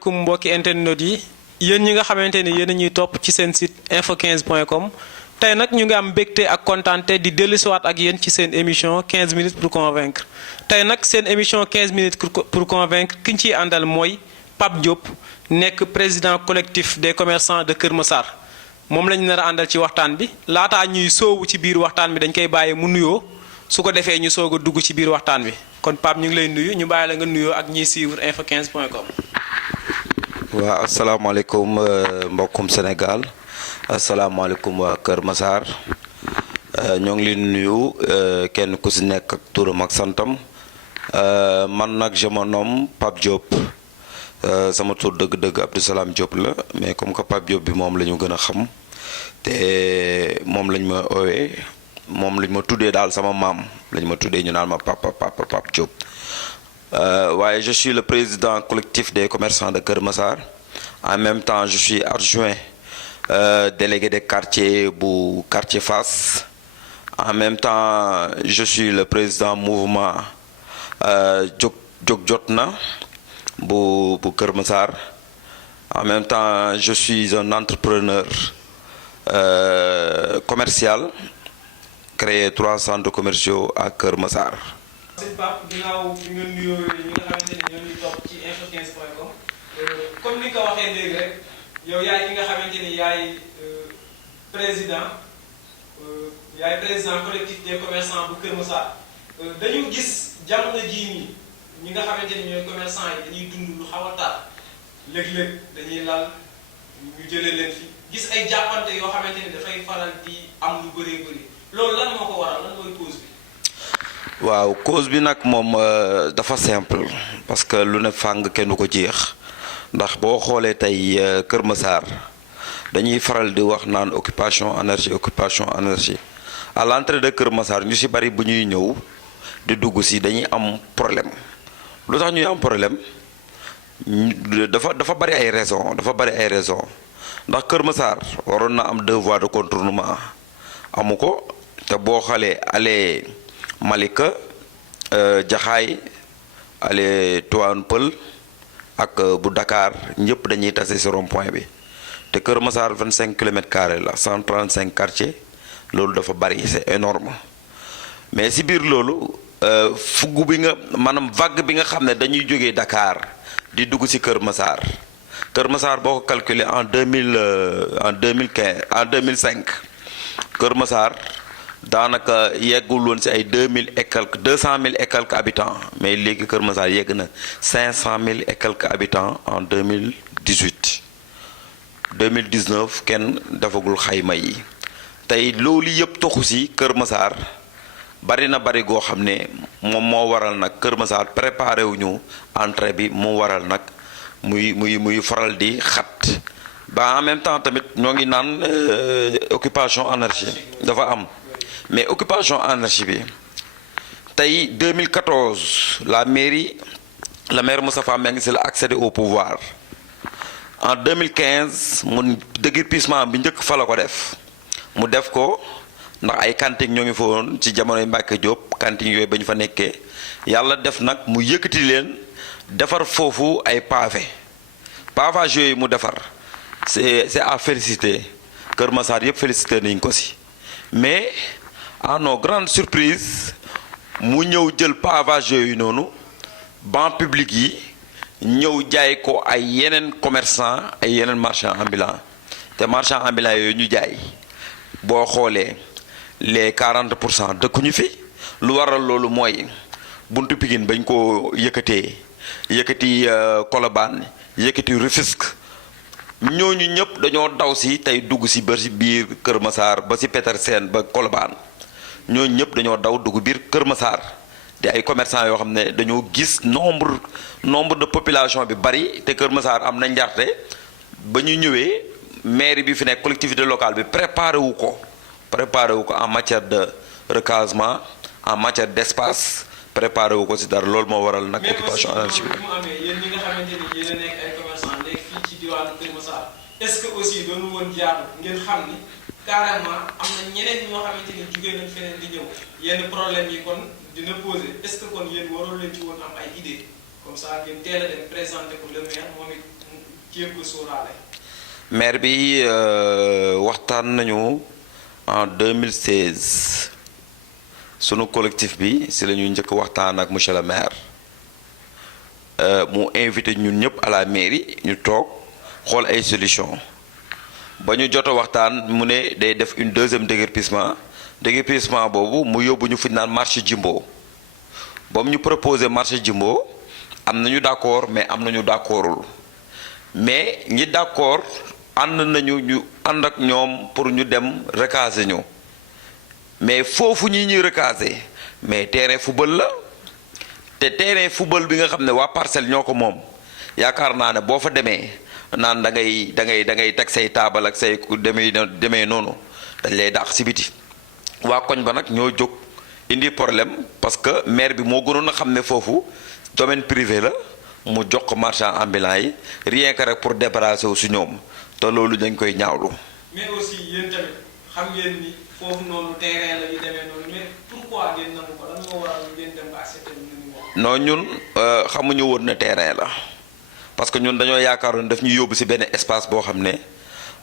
asalaamaaleykum mbokki internet yi yéen ñi nga xamante ni yéen a ñuy topp ci seen site info15.com tey nag ñu ngi am mbégte ak kontaante di dellusiwaat ak yéen ci seen émission 15 minutes pour convaincre tey nag seen émission 15 minutes pour convaincre ki ñu ciy àndal mooy Pape Diop nekk président collectif des commerçants de Kër Massar moom lañu nar a àndal ci waxtaan bi laataa ñuy soowu ci biir waxtaan bi dañ koy bàyyi mu nuyoo su ko defee ñu soog a dugg ci biir waxtaan bi kon Pape ñu ngi lay nuyu ñu bàyyi la nga nuyoo ak ñiy suivre info15.com. waaw asalaamaaleykum mbokkum Sénégal asalaamaaleykum waa Kër Massar ñoo ngi leen nuyu kenn ku si nekk ak turam ak santam man nag je me nomme Pape Diop sama tur dëgg-dëgg Abdou Salam Diop la mais comme que Pape Diop bi moom la ñu gën a xam te moom lañ ma oowee moom lañ ma tuddee daal sama maam lañ ma tuddee ñu naan ma Pape Diop. Ouais, je suis le président collectif des commerçants de Kër Massar. En même temps, je suis adjoint délégué des quartiers pour quartier Fass. En même temps, je suis le président mouvement Jog Jotna pour Kër Massar. En même temps, je suis un entrepreneur commercial, créé 3 centres commerciaux à Kër Massar. sëñ Pape ginnaaw bi nga nuyoo ñi nga xamante ni ñoo ñuy topp ci info15.com comme ni nga ko waxee léegi rek yow yaay ki nga xamante ni yaay président collectif des commerçants bu Kër Massar dañu gis jamono jii nii ñi nga xamante ni ñooy commerçant yi dañuy dund lu xaw a tar léeg-léeg dañuy lal ñu jëlee leen fi gis ay jàppante yoo xamante ni dafay faral di am lu bëree bëri loolu lan moo ko waral lan mooy cause bi. waaw cause bi nag moom dafa simple parce que lu ne fàng kenn du ko jeex ndax boo xoolee tey Kër Massar dañuy faral di wax naan occupation énergie à l'entrée de Kër Massar ñu si bari bu ñuy ñëw di dugg si dañuy am problème lu tax ñuy am problème dafa bari ay raison ndax Kër Massar waroon na am 2 voies de contournement amu ko te boo xoolee aller Malika Jaxaay ale Tivaouane Peulh ak bu Dakar ñëpp dañuy tase ci rond-point bi te Kër Massar 25 kilomètres carrés la 135 quartiers loolu dafa bari c'est énorme mais ci biir loolu fugg bi nga maanaam vague bi nga xam ne dañuy jógee Dakar di dugg ci Kër Massar boo ko calculer en 2005 Kër Massar daanaka yeggul woon ci ay 200 000 et quelques habitants mais léegi Kër Massar yegg na 500 000 et quelques habitants en 2018 2019 kenn defagul xayma yi tey loolu yëpp toxu ci Kër Massar bari goo xam ne moom moo waral nag Kër Massar préparé wuñu entrée bi mu waral nag muy faral di xat ba en même temps tamit ñoo ngi naan occupation anarchie dafa am. mais occupation anarchie bi tey 2014 le maire Moustapha Mbengue Sy la accédé au pouvoir en 2015 mu déguerpissement bi njëkk fa la ko def mu def ko ndax ay cantine ñoo ngi fa woon ci jamonoy Mbacke Diop cantine yooyu ba ñu fa nekkee yàlla def nag mu yëkkati leen defar foofu ay pavage yooyu mu defar c'est à féliciter Kër Massar yëpp féliciter nañ ko si mais à nos grandes surprises mu ñëw jël pavage yooyu noonu banc public yi ñëw jaay ko ay yeneen commerçant ay yeneen marchand ambulant te marchand ambulant yooyu ñu jaay boo xoolee les 40% dëkkuñu fi lu waral loolu mooy buntu Pikine bañ ko yëkkati Colobane yëkkati Rufisque ñooñu ñëpp dañoo daw si tey dugg si ba si biir Kër Massar ba si Petersen ba Colobane ñooñu ñëpp dañoo daw dugg biir Kër Massar di ay commerçants yoo xam ne dañoo gis nombre de population bi bari te Kër Massar am na njarte ba ñu ñëwee mairie bi fi nekk collectivité locale bi préparé wu ko en matière de recasement en matière d'espace préparé wu ko si dara loolu moo waral nag occupation anarchique bi. mais aussi amee yéen ñi nga xamante ni yéen a nekk ay commerçants léegi fii ci diwaanu Kër Massar est-ce que aussi doonu woon jaadu ngeen xam ni carrément am na ñeneen ñoo xamante ni jugee nañ feneen di ñëw yenn problème yi kon dina poser est-ce que kon yéen waroon leen ci woon am ay idée comme ça ngeen teel a dem présenter ko le maire moom it mu jéem ko sóoraale. maire bi waxtaan nañu en 2016 sunu collectif bi si la ñuy njëkk waxtaan ak monsieur le maire mu invité ñun ñëpp à la mairie ñu toog xool ay solution ba ñu jot a waxtaan mu ne day def une deuxième déguerpissement boobu mu yóbbu ñu fu ñu naan marché Jimbo ba mu ñu proposé marché Jimbo am nañu d'accord mais am nañu d'accordul mais ñi d'accord ànd nañu ñu ànd ak ñoom pour ñu dem recaser ñu mais foofu ñuy recaser mais terrain football la te terrain football bi nga xam ne waa parcelle ñoo ko moom yaakaar naa ne boo fa demee naan da ngay teg say taabal ak say demee noonu dañ lay dàq si biti waa koñ ba nag ñoo jóg indi problème parce que maire bi moo gënoon a xam ne foofu domaine privé la mu jox ko marchand ambulant yi rien que rek pour débarrasser wu si ñoom te loolu dañ koy ñaawlu. mais aussi yéen tamit xam ngeen ni foofu noonu terrain la yu demee noonu mais pourquoi ngeen nangu ko lan moo waral ngeen dem ba accepté lu ñu wax. non ñun xamuñu woon ne terrain la parce que ñun dañoo yaakaaroon daf ñu yóbbu si benn espace boo xam ne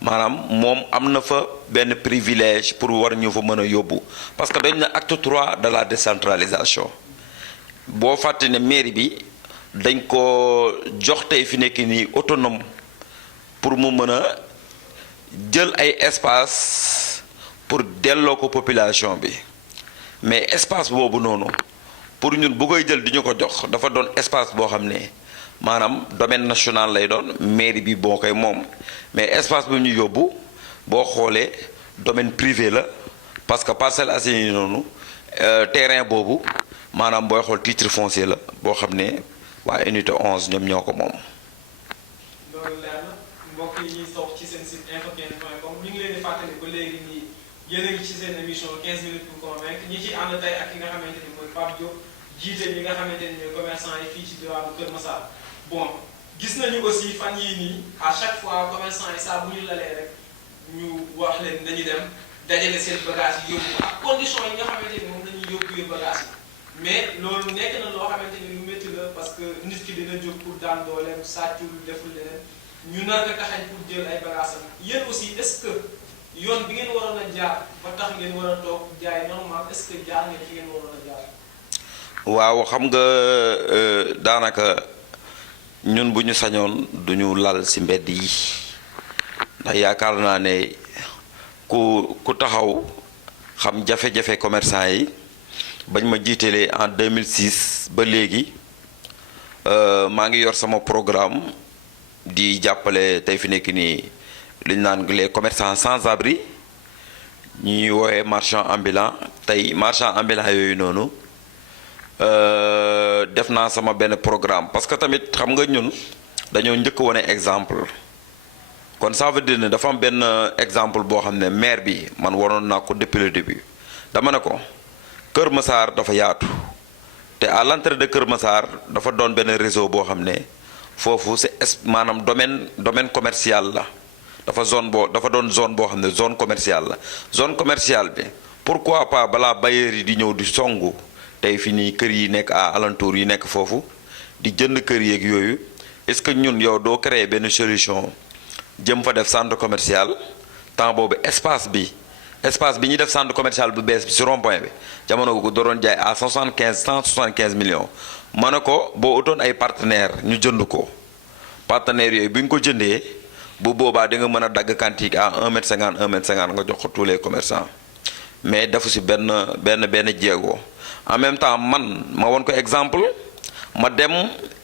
maanaam moom am na fa benn privilège pour war ñu fa mën a yóbbu parce que dañ ne acte 3 de la décentralisation boo fàtte ne mairie bi dañ ko jox tey fi nekk nii autonome pour mu mën a jël ay espace pour delloo ko population bi mais espace boobu noonu pour ñun bu koy jël di ñu ko jox dafa doon espace boo xam ne maanaam domaine national lay doon mairie bi boo koy moom mais espace bu ñu yóbbu boo xoolee domaine privé la parce que Parcelles Assainies noonu terrain boobu maanaam booy xool titre foncier la boo xam ne waa unité 11 ñoom ñoo ko moom. loolu leer na mbokk yi ñuy toog ci seen site info15.com ñu ngi leen di fàttali ba léegi nii yéen a ngi ci seen émission 15 minutes pour convaincre ñi ci ànd tey ak ki nga xamante ni mooy Pape Diop jiite ñi nga xamante ni ñooy commerçant yi fii ci diwaanu Kër Massar. bon gis nañu aussi fan yii nii à chaque fois commerçant yi saa bu ñu lalee rek ñu wax leen dañu dem dajale seen bagage yi yóbbu ak condition yi nga xamante ni moom la ñuy yóbbu bagage yi mais loolu nekk na loo xamante ni lu métti la parce que nit ki dina jóg pour daan dooleem sàccul deful leneen ñu nar ko taxañ pour jël ay bagages am yéen aussi est-ce que yoon bi ngeen waroon a jaar ba tax ngeen war a toog jaay normal est-ce que jaar ngeen fi ngeen waroon a jaar. waaw xam nga daanaka. ñun bu ñu sañoon duñu lal ci mbedd yi ndax yaakaar naa ne ku taxaw xam jafe-jafe commerçant yi bañ ma jiitelee en 2006 ba léegi maa ngi yor sama programme di jàppale tey fi nekk nii li ñu naan les commerçants sans abri ñuy woowee marchand ambulant tey marchand ambulant yooyu noonu def naa sama benn programme parce que tamit xam nga ñun dañoo njëkk wane exemple kon ça veut dire ne dafa am benn exemple boo xam ne maire bi man waroon naa ko depuis le début dama ne ko Kër Massar dafa yaatu te à l'entrée de Kër Massar dafa doon benn réseau boo xam ne foofu c'est maanaam domaine commercial la dafa doon zone boo xam ne zone commerciale la zone commerciale bi pourquoi pas balaa bailleurs yi di ñëw di songu tey fi nii kër yi nekk à alentour yi nekk foofu di jënd kër yeeg yooyu est-ce que ñun yow doo créer benn solution jëm fa def centre commercial temps boobu espace bi ñuy def centre commercial bu bees bi si rond-point bi jamono gu doon jaay à 175 millions ma ne ko boo utoon ay partenaires ñu jënd ko partenaires yooyu bu ñu ko jëndee bu boobaa di nga mën a dagg quantité à 1,50 m nga jox ko tous les commerçants mais defu si benn jéego. en même temps man ma won ko exemple ma dem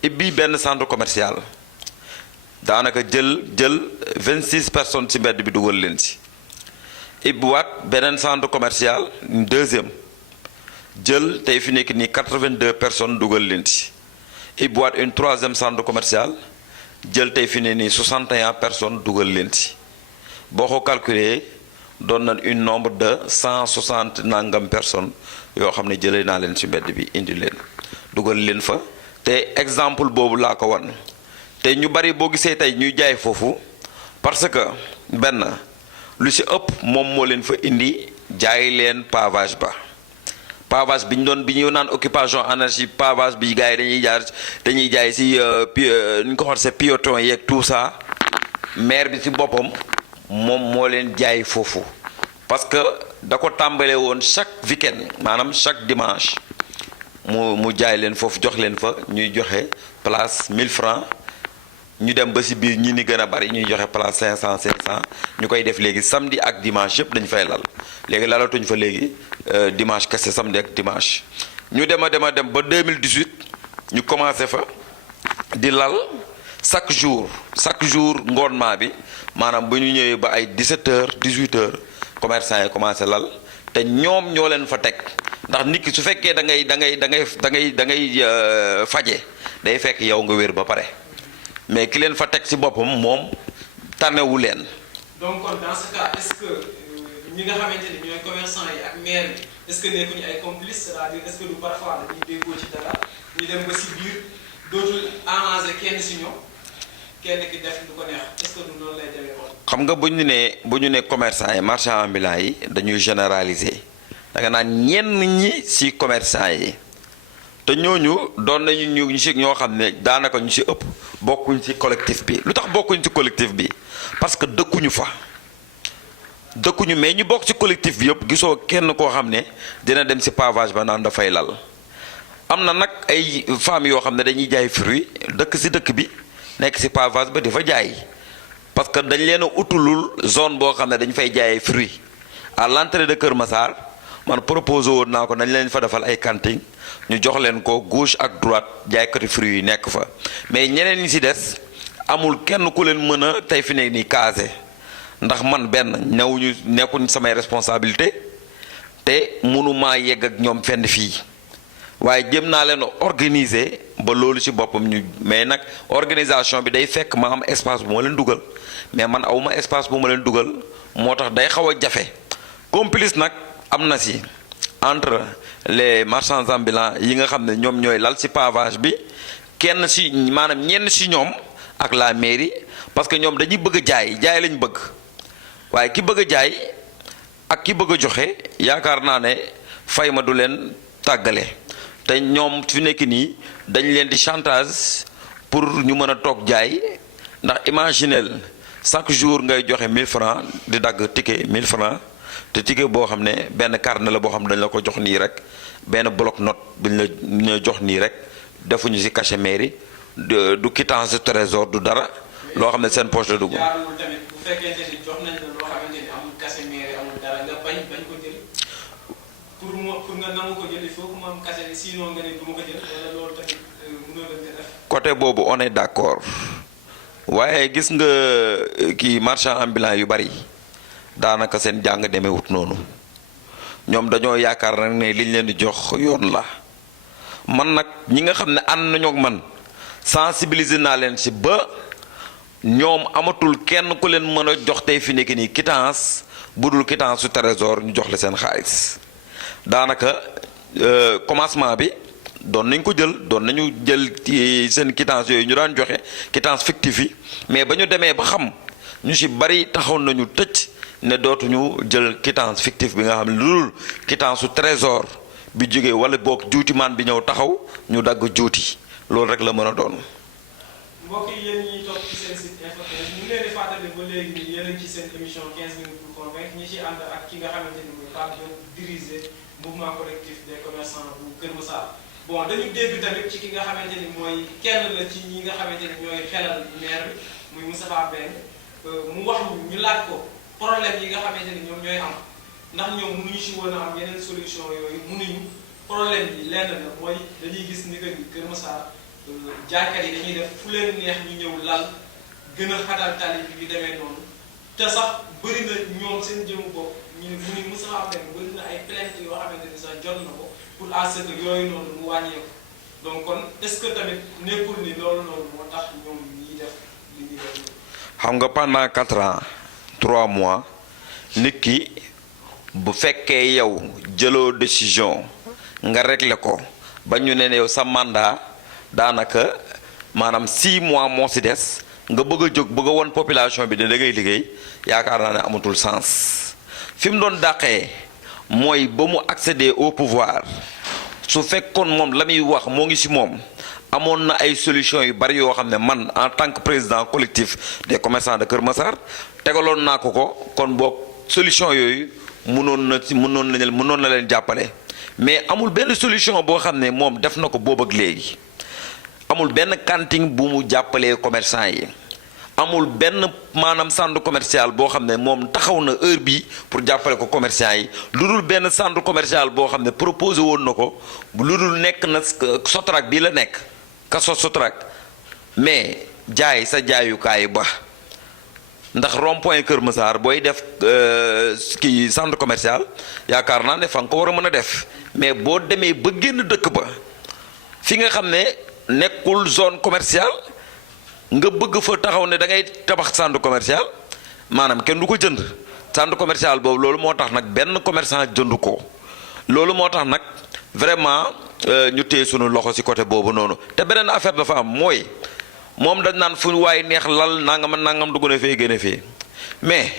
ibbi benn centre commercial daanaka jël 26 personnes ci mbedd bi dugal leen ci ibbiwaat beneen centre commercial une deuxième jël tey fi nekk nii 82 personnes dugal leen ci ibbiwaat une troisième centre commercial jël tey fi ne nii 61 personnes dugal leen ci boo ko calculer doon na une nombre de 160 nangam personnes yoo xam ne jëlee naa leen ci mbedd bi indi leen dugal leen fa te exemple boobu laa ko wan te ñu bari boo gisee tey ñuy jaay foofu parce que benn lu ci ëpp moom moo leen fa indi jaay leen pavage bi ñu naan occupation anarchique pavage bi gars yi dañuy jaay ci ñu ko xool c'est piéton yeeg tout ça maire bi ci boppam moom moo leen jaay foofu parce que da ko tàmbale woon chaque week-end maanaam chaque dimanche mu jaay leen foofu jox leen fa ñuy joxe place 1000 francs ñu dem ba ci biir ñi ni gën a bari ñuy joxe place 500 500 ñu koy def léegi samedi ak dimanche yëpp dañu fay lal léegi lalatuñ fa léegi dimanche kese samedi ak dimanche ñu dem ba 2018 ñu commencé fa di lal chaque jour ngoonement bi maanaam bu ñu ñëwee ba ay 17h 18h commerçant yi commencé lal te ñoom ñoo leen fa teg ndax nit ki su fekkee da ngay faje day fekk yow nga wér ba pare mais ki leen fa teg ci boppam moom tànnewu leen. donc kon dans ce cas est-ce que ñi nga xamante ni ñooy commerçant yi ak maire bi est-ce que nekkuñu ay complices c'est-à-dire est-ce que du parfois dañuy déggoo ci dara ñu dem ba ci biir dootul arranger kenn ci ñoom kenn ki def du ko neex est-ce que du noonu lay demee woon. xam nga bu ñu nee commerçant yi marchand ambulant yi dañuy généraliser da nga naan ñenn ñi ci commerçant yi te ñooñu doon nañu ñu ci ñoo xam ne daanaka ñu ci ëpp bokkuñ ci collectif bi lu tax bokkuñ ci collectif bi parce que dëkkuñu fa. dëkkuñu mais ñu bokk ci collectif bi yëpp gisoo kenn koo xam ne dina dem ci pavage ba naan dafay lal am na nag ay femmes yoo xam ne dañuy jaay fruit dëkk ci dëkk bi nekk ci pavage ba di fa jaay parce que dañ leen a utulul zone boo xam ne dañ fay jaayee fruit à l'entrée de Kër Massar man proposé woon naa ko nañ leen fa defal ay cantine ñu jox leen ko gauche ak droite jaaykati fruit yi nekk fa mais ñeneen ñi ci des amul kenn ku leen mën a tey fi ne nii casé. ndax man benn nekkuñ samay responsabilité te mënumaa yegg ak ñoom fenn fii waaye jëm naa leen organiser ba loolu ci boppam ñu mais nag organisation bi day fekk ma am espace bu ma leen dugal mais man awma espace bu ma leen dugal moo tax day xaw a jafe complice nag am na ci entre les marchands ambulants yi nga xam ne ñoom ñooy lal ci pavage bi kenn ci maanaam ñenn ci ñoom ak la mairie parce que ñoom dañuy bëgg a jaay lañ bëgg waaye ki bëgg a jaay ak ki bëgg a joxe yaakaar naa ne fay ma du leen tàggale te ñoom fi nekk nii dañ leen di chantage pour ñu mën a toog jaay ndax imaginel chaque jour ngay joxe 1000 francs di dagg ticket 1000 francs te ticket boo xam ne benn carnet la boo xam ne dañ la ko jox nii rek benn bloc note buñ la jox nii rek defuñu ci cachet mairie du quittance de trésor du dara loo xam ne seen poche la dugg. jaarul tamit bu fekkente ni jox nañ la loo xamante ni amul cachet mairie amul dara nga bañ ko jël pour nga nangu ko jël il faut que mu am cachet bi sinon nga ne du ma ko jël wala loolu tamit mënoo leen ko def. côté boobu on est d'accord waaye gis nga kii marchand ambulant yu bari daanaka seen jàng demewut noonu ñoom dañoo yaakaar nag ne liñ leen di jox yoon la man nag ñi nga xam ne ànd nañoo ak man sensibiliser naa leen ci ba. ñoom amatul kenn ku leen mën a jox tey fi nekk nii quittance bu dul quittance su trésor ñu jox la seen xaalis daanaka commencement bi doon nañ ko doon nañu jël seen quittance yooyu ñu daan joxe quittance fictive yi mais ba ñu demee ba xam ñu ci bari taxaw nañu tëj ne dootuñu jël quittance fictive bi nga xam ne lu dul quittance su trésor bi jógee wala boog juutimaan bi ñëw taxaw ñu dagg juuti loolu rek la mën a doon. mbokk yi yéen ñiy topp ci seen site Info 15 ñu ngi leen di fàttali ba léegi nii yéen a ngi ci seen émission 15 minutes pour convaincre ñi ci ànd ak ki nga xamante ni mooy Pape Diop diriger mouvement collectif des commerçants bu Kër Massar bon dañu dégg tamit ci ki nga xamante ni mooy kenn la ci ñi nga xamante ni ñooy xelal maire bi muy Moustapha Beng mu wax ñu laaj ko problème yi nga xamante ni ñoom ñooy am ndax ñoom mënuñu ci woon a am yeneen solution yooyu mënuñu problème yi lenn la mooy dañuy gis ni que ni Kër Massar jaaykat yi dañuy def fu leen neex ñu ñëw lal gën a xatal tali bi demee noonu te sax bëri na ñoom seen jëmu bopp ñu ne mu ni Moustapha Beng bëri na ay plainte yoo xamante ni sax jot na ko pour à ce que yooyu noonu mu wàññeeku donc kon est-ce que tamit nekkul ni loolu noonu moo tax ñoom ñiy def li ñuy def. xam nga pendant 4 ans 3 mois nit ki bu fekkee yow jëloo décision nga régler ko ba ñu ne yow sa mandat. daanaka maanaam 6 mois moo ci des nga bëgg a jóg bëgg a won population bi ne da ngay liggéey yaakaar naa ne amatul sens fi mu doon dàqee mooy ba mu accéder au pouvoir su fekkoon moom la muy wax moo ngi ci moom amoon na ay solutions yu bari yoo xam ne man en tant que président collectif des commerçants de Kër Massar tegaloon naa ko kon boog solution yooyu mënoon na leen jàppale mais amul benn solution boo xam ne moom def na ko boobu ak léegi amul benn cantine bu mu jàppalee commerçant yi amul benn maanaam centre commercial boo xam ne moom taxaw na heure bii pour jàppale ko commerçant yi lu dul benn centre commercial boo xam ne proposé woon na ko lu dul nekk na Sotrac bii la nekk kaso Sotrac mais jaay sa jaayukaay ba ndax rond-point Kër Massar booy def kii centre commercial yaakaar naa ne fa nga ko war a mën a def mais boo demee ba génn dëkk ba fi nga xam ne nekkul zone commerciale nga bëgg fa taxaw ne da ngay tabax centre commercial maanaam kenn du ko jënd centre commercial boobu loolu moo tax nag benn commerçant jënd ko loolu moo tax nag vraiment ñu téye sunu loxo ci côté boobu noonu te beneen affaire dafa am mooy moom dañ naan fu waaye neex lal nangam dugg na fee gën a fee mais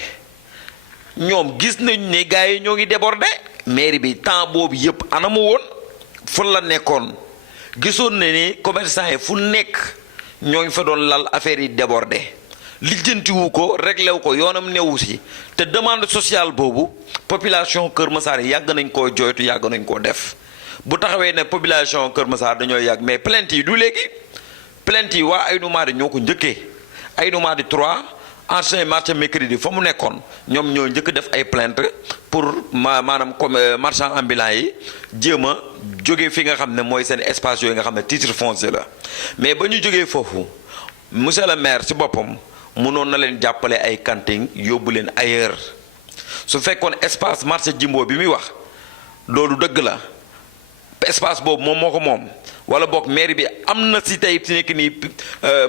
ñoom gis nañ ne gars yi ñoo ngi débordé mairie bi temps boobu yëpp anamu woon fan la nekkoon gisoon na ni commerçant yi fu nekk ñoo ngi fa doon lal affaire yi débordé lijjantiwu ko réglé wu ko yoonam newu si te demande sociale boobu population Kër Massar yi yàgg nañ koo jooytu yàgg nañ koo def bu taxawee ne population Kër Massar dañoo yàgg mais plainte yi du léegi plainte yi waa Aïnou Mady ñoo ko njëkkee Aïnou Mady 3 ancien marché mercredi fa mu nekkoon ñoom ñoo njëkk def ay plainte pour maanaam comme marchand ambulant yi jéem a jóge fi nga xam ne mooy seen espace yooyu nga xam ne titre foncier la mais ba ñu jógee foofu monsieur le maire ci boppam mënoon na leen jàppale ay cantine yóbbu leen ailleurs su fekkoon espace marché Jimbo bi muy wax loolu dëgg la espace boobu moom moo ko moom wala boog mairie bi am na si tey si nekk nii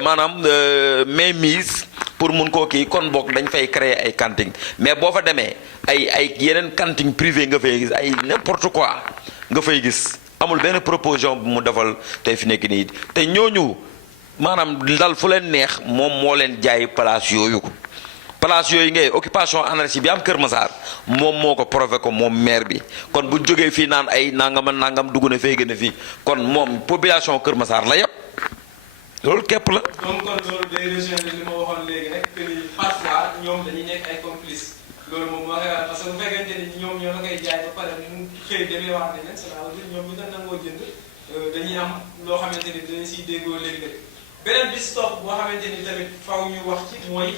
maanaam mainmise pour mun koo kii kon boog dañ fay créer ay cantine mais boo fa demee ay yeneen cantine privé nga fay gis ay n'importe quoi nga fay gis amul benn proposition bu mu defal tey fi nekk nii te ñooñu maanaam dal fu leen neex moom moo leen jaay place yooyu ngay occupation anarchique bi am Kër Massar moom moo ko provoqué ko moom maire bi kon bu jógee fii naan ay nangam dugg na fee gën a fii kon moom population Kër Massar la yépp loolu képp la. donc kon loolu day rejoindre li ma waxoon léegi rek que ni parfois ñoom dañuy nekk ay complices loolu moom moo koy waral parce que bu fekkente ni ñoom ñoo la koy jaay ba pare mu xëy demee wax ne cela veut dire ñoom ñu nangoo jënd dañuy am loo xamante ni dinañ siy déggoo léegi-léegi. beneen bi stop boo xamante ni tamit faw ñu wax ci mooy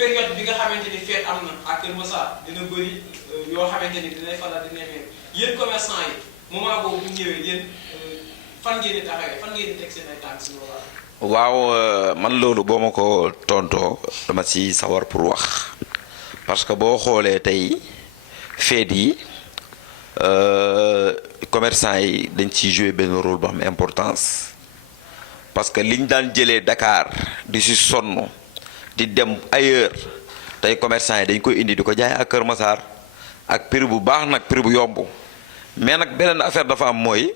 période bi nga xamante ni feet am na ak Kër Massar dina bëri yoo xamante ni dinay faral di nemmeeku yéen commerçant yi moment boobu bu ñëwee yéen fan ngeen di taxawee fan ngeen di teg seen ay tànk si boobaa. waaw man loolu boo ma ko tontoo dama ci sawar pour wax parce que boo xoolee tey feet yi commerçant yi dañ ciy jouer benn rôle bu am importance. parce que liñ daan jëlee Dakar di si sonn di dem ailleurs tey commerçant yi dañ koy indi di ko jaay ak Kër Massar ak prix bu baax nag prix bu yomb mais nag beneen affaire dafa am mooy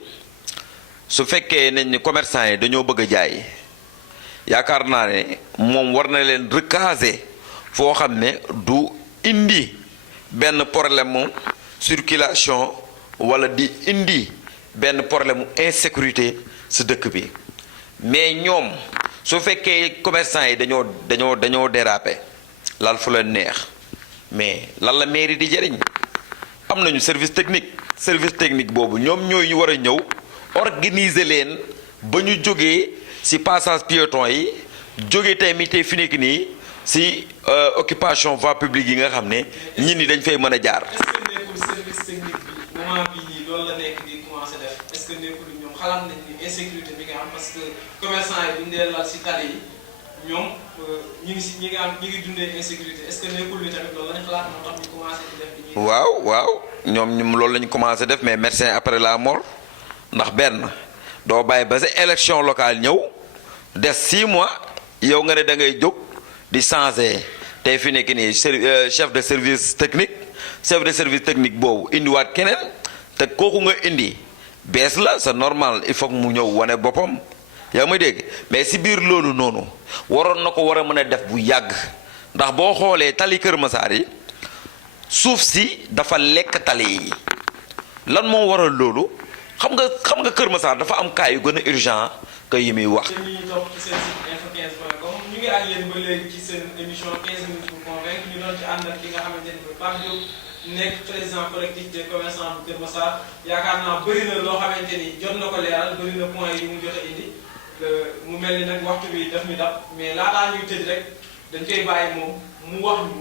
su fekkee nañ ni commerçant yi dañoo bëgg a jaay yaakaar naa ne moom war na leen recaser foo xam ne du indi benn problème mu circulation wala di indi benn problème mu insécurité si dëkk bi. mais ñoom su fekkee commerçant yi dañoo déraper lal fu leen neex mais lan la mairie di jëriñ am nañu service technique boobu ñoom ñooy ñu war a ñëw organiser leen ba ñu jógee ci passage piéton yi jógee tamit tey fi nekk nii ci occupation voie publique yi nga xam ne ñit ñi dañ fay mën a jaar. est-ce que nekkul service technique bi moment bii nii loolu la nekk di commencer def est-ce que nekkul ñoom xalaat nañ ni insécurité bi nga am parce que commerçant yi bu ñu dee lal ci tali yi ñoom ñi ngi dundee insécurité est-ce que nekkul ni tamit loolu lañ xalaat moo tax ñu commencé di def li ñuy. waaw ñoom loolu lañu commencé def mais médecin après la mort ndax benn doo bàyyi ba sa élection locale ñëw des 6 mois yow nga ne da ngay jóg di changer tey fi nekk nii chef de service technique boobu indiwaat keneen te kooku nga indi bees la c'est normal il faut que mu ñëw wane boppam yaa may dégg mais si biir loolu noonu waroon na ko war a mën a def bu yàgg ndax boo xoolee tali Kër Massar yi suuf si dafa lekk tali yi lan moo waral loolu xam nga Kër Massar dafa am cas yu gën a urgent que yi muy wax. yéen ñi ñu topp ci seen site info15.com ñu ngi ak yéen ba léegi ci seen émission 15 minutes pour convaincre ñu doon ci ànd ak ki nga xamante ni mooy Pape Diop nekk président collectif des commerçants bu Kër Massar yaakaar naa bëri na loo xamante ni jot na ko leeral bëri na point yi mu jot a indi mu mel ni nag waxtu bi daf ñu dab mais laataa ñuy tëj rek dañ koy bàyyi moom mu wax ñu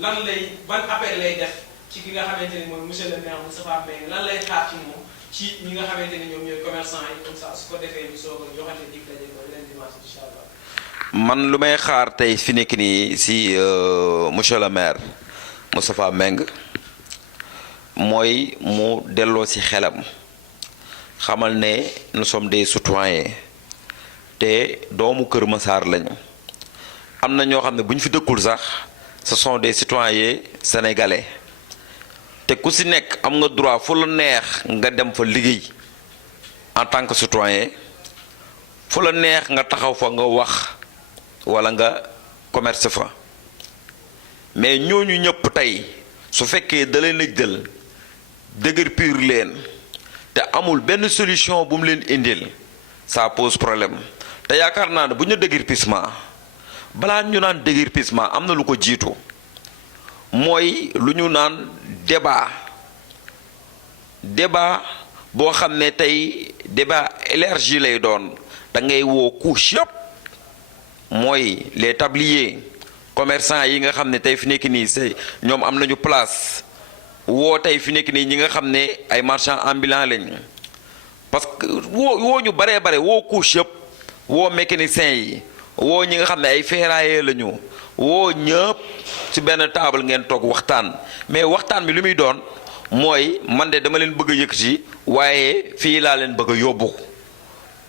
lan lay ban appel lay def ci ki nga xamante ni mooy monsieur le maire Moustapha Mbengue lan lay xaar ci moom ci ñi nga xamante ni ñoom ñooy commerçant yi comme ça su ko defee ñu soog a joxante dig daje ba leen dimanche incha allah. man lu may xaar tey fi nekk nii si monsieur le maire Moustapha Mbengue mooy mu delloo si xelam xamal ne nous sommes des citoyens te doomu Kër Massar lañu am na ñoo xam ne bu ñu fi dëkkul sax ce sont des citoyens sénégalais te ku si nekk am nga droit fu la neex nga dem fa liggéey en tant que citoyen fu la neex nga taxaw fa nga wax walla nga commerce fa mais ñooñu ñëpp tey su fekkee da leen a jël dëgër piir leen te amul benn solution bu mu leen indil ça pose problème te yaakaar naa ne bu ñu déguerpissement balaa ñu naan déguerpissement am na lu ko jiitu mooy lu ñu naan débat boo xam ne tey débat élargi lay doon da ngay woo couche yëpp mooy les tabliers commerçants yi nga xam ne tey fi nekk nii c'est ñoom am nañu place woo tey fi nekk nii ñi nga xam ne ay marchands ambulants lañ parce que woo ñu baree bare woo couche yëpp woo mécaniciens yi woo ñi nga xam ne ay ferrailleurs lañu woo ñëpp ci benn table ngeen toog waxtaan mais waxtaan bi lu muy doon mooy man de dama leen bëgg a yëkkati waaye fii laa leen bëgg a yóbbu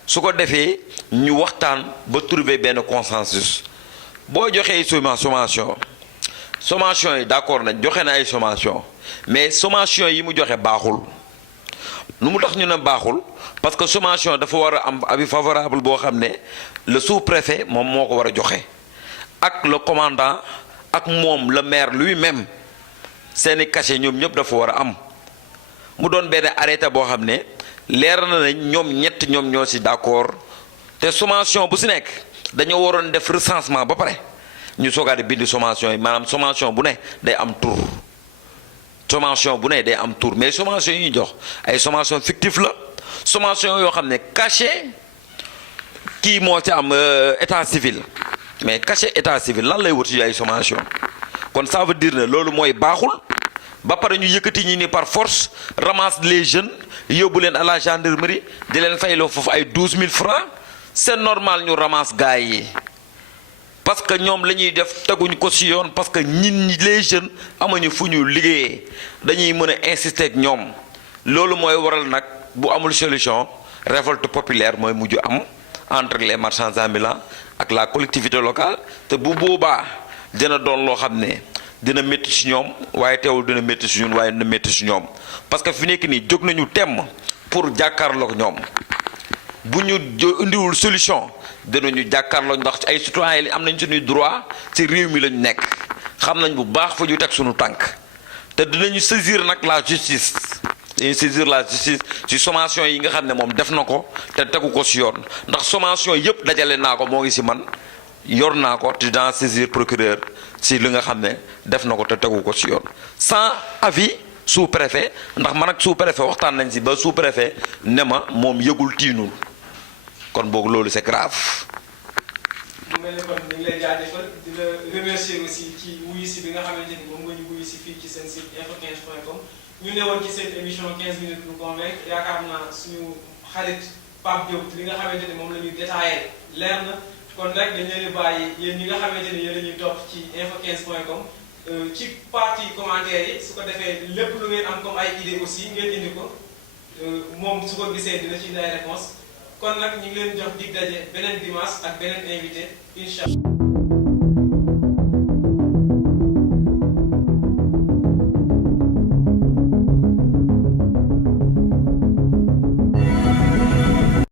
su ko defee ñu waxtaan ba trouver benn consensus boo joxee sommation yi d'accord nañ joxe na ay sommation mais sommation yi mu joxe baaxul nu mu tax ñu ne baaxul parce que sommation dafa war a am avis favorable boo xam ne le sous-préfet moom moo ko war a joxe ak le commandant ak moom le maire lui-même seeni cachet ñoom ñëpp dafa war a am mu doon benn arrêté boo xam ne leer na ne ñoom ñett ñoom ñoo ci d'accord te sommation bu ci nekk dañoo waroon def recensement ba pare ñu soogaa di bind sommation yi maanaam sommation bu ne day am tur sommation bu ne day am tur mais sommation yi ñu jox ay sommation fictif la sommation yoo xam ne cachet kii moo ci am état civil mais cachet état civil lan lay wuti ay sommation kon ça veut dire ne loolu mooy baaxul ba pare ñu yëkkati ñi ni par force ramasse les jeunes yóbbu leen à la gendarmerie di leen fayloo foofu ay 12 000 francs c'est normal ñu ramasse gars yi parce que ñoom la ñuy def teguñ ko ci yoon parce que ñi les jeunes amuñu fu ñu liggéeyee dañuy mën a insister ak ñoom loolu mooy waral nag bu amul solution révolte populaire mooy mujj am entre les marchands ambulants ak la collectivité locale te bu boobaa dina doon loo xam ne dina métti ci ñoom waaye teewul dina métti ci ñun waaye dina métti ci ñoom parce que fi nekk nii jóg nañu temm pour jàkkaarloog ñoom bu ñu indiwul solution dinañu jàkkaarloog ndax ay citoyens yi am nañ suñuy droit ci réew mi lañu nekk xam nañ bu baax fa ñu teg suñu tànk te dinañu saisir nag la justice dañuy saisir la justice ci sommation yi nga xam ne moom def na ko te tegu ko ci yoon ndax sommation yëpp dajale naa ko moo ngi ci man yor naa ko te dans saisir procureur ci li nga xam ne def na ko te tegu ko ci yoon sans avis sous-préfet ndax man ak sous-préfet waxtaan nañ ci ba sous-préfet ne ma moom yëgul tiinul kon boog loolu c'est grave. mu mel ni kon ñu ngi lay jaajëfal di la remercier aussi ci wuyu si bi nga xamante ni moom nga ñu wuyu si fii ci seen site info15.com ñu newoon ci seen émission 15 minutes pour convaincre yaakaar naa suñu xarit Pape Diop li nga xamante ni moom la ñuy détaillé leer na kon rek dañ leen di bàyyi yéen ñi nga xamante ni yéen a ñuy topp ci info15.com ci partie commentaire yi su ko defee lépp lu ngeen am comme ay idée aussi ngeen indi ko moom su ko gisee dina ci indi ay réponse kon nag ñu ngi leen jox dig daje beneen dimanche ak beneen invité incha allah